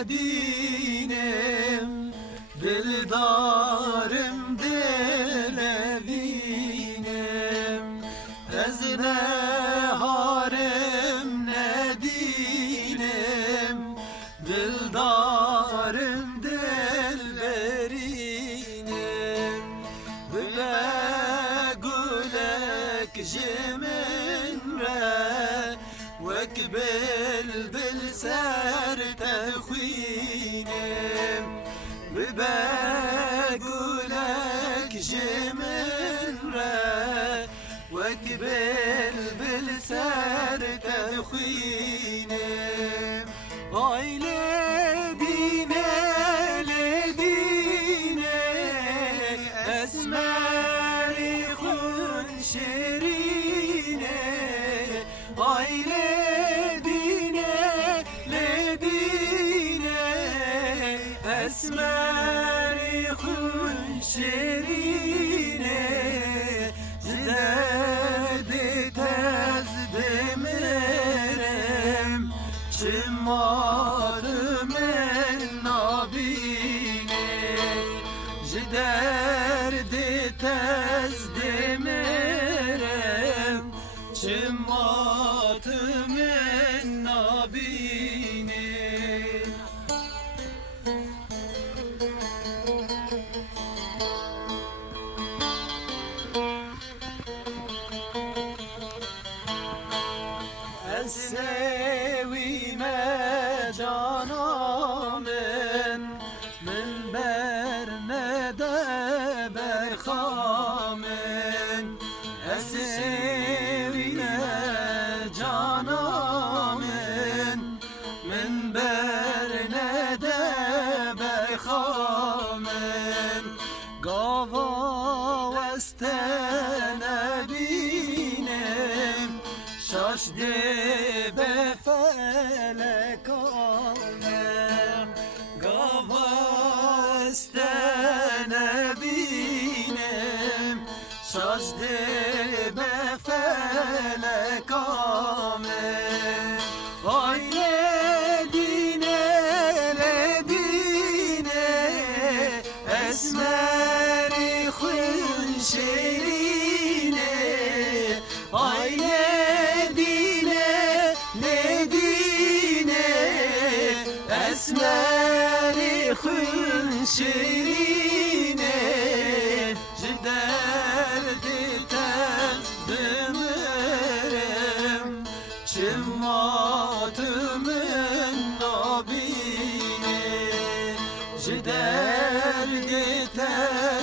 nedinem, dildarım dilevinem, ez ne harem nedinem, dildarım dilberinem, bile gülek jiminre vek bülbül ser texwinem, bile gülek jiminre vek bülbül ser texwinem. Aile dine ledine esmeri khun şerine, aile dine ledine esmeri khun şerine, zidedi tez demirem çimarım en nabine, jiderdi tez demirem çimarım en nabine. Sevime cananın min berne de berhamın, sevime cananın min berne de berhamın, gava vestene binem şaşdı be felekane, gavastene binem şaşdı be felekane, aile dine ledine esmeri khun şerine, aile esmeri khun şerine, jiderdi tez demirem çimatımın nabine, jiderdi tez